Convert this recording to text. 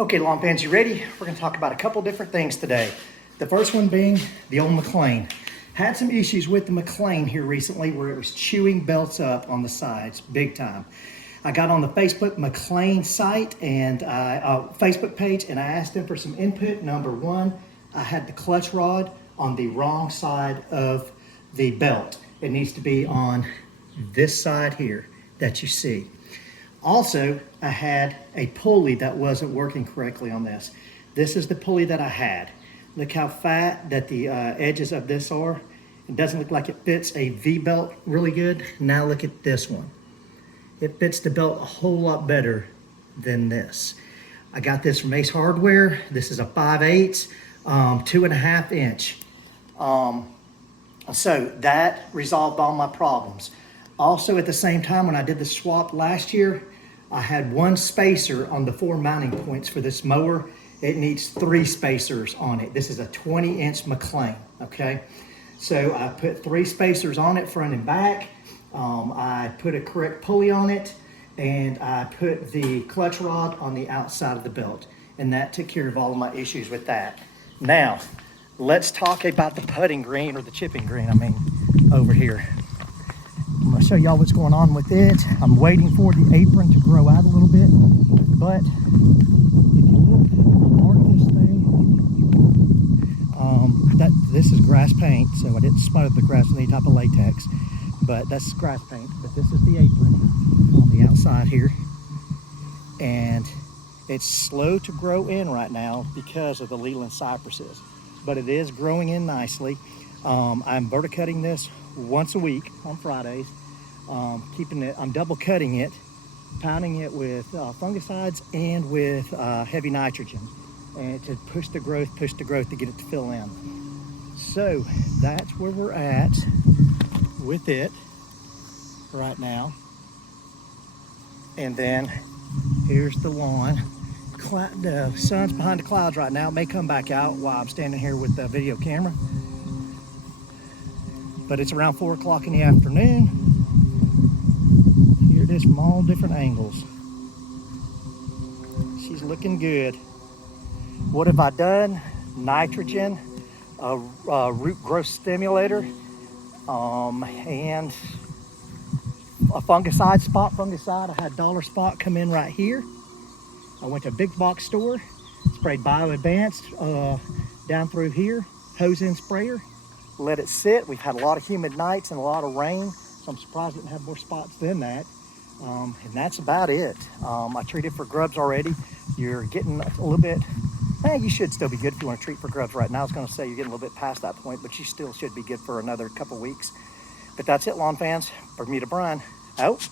Okay, lawn fans, you ready? We're gonna talk about a couple different things today. The first one being the old McLane. Had some issues with the McLane here recently where it was chewing belts up on the sides, big time. I got on the Facebook McLane site and Facebook page, and I asked them for some input. Number one, I had the clutch rod on the wrong side of the belt. It needs to be on this side here that you see. Also, I had a pulley that wasn't working correctly on this. This is the pulley that I had. Look how fat that the edges of this are. It doesn't look like it fits a V-belt really good. Now look at this one. It fits the belt a whole lot better than this. I got this from Ace Hardware. This is a 5/8, 2.5 inch. So that resolved all my problems. Also, at the same time, when I did the swap last year, I had one spacer on the 4 mounting points for this mower. It needs 3 spacers on it. This is a 20-inch McLane, okay? So I put 3 spacers on it, front and back. I put a correct pulley on it, and I put the clutch rod on the outside of the belt. And that took care of all of my issues with that. Now, let's talk about the putting green, or the chipping green, over here. I'm gonna show y'all what's going on with it. I'm waiting for the apron to grow out a little bit, but if you look, I marked this thing. This is grass paint, so I didn't smother the grass with any type of latex, but that's grass paint. But this is the apron on the outside here, and it's slow to grow in right now because of the Leland cypresses, but it is growing in nicely. I'm verticutting this once a week on Fridays. I'm double cutting it, pounding it with fungicides and with heavy nitrogen, and to push the growth to get it to fill in. So that's where we're at with it right now. And then here's the lawn. The sun's behind the clouds right now. It may come back out while I'm standing here with the video camera. But it's around 4 o'clock in the afternoon. Here it is from all different angles. She's looking good. What have I done? Nitrogen, a root growth stimulator, and a fungicide, spot fungicide. I had Dollar Spot come in right here. I went to a big box store, sprayed Bio Advanced down through here, hose in sprayer. Let it sit. We've had a lot of humid nights and a lot of rain, so I'm surprised it didn't have more spots than that. And that's about it. I treated for grubs already. You're getting a little bit, you should still be good if you want to treat for grubs right now. I was going to say you're getting a little bit past that point, but you still should be good for another couple weeks. But that's it, lawn fans. Bermuda Brian, out.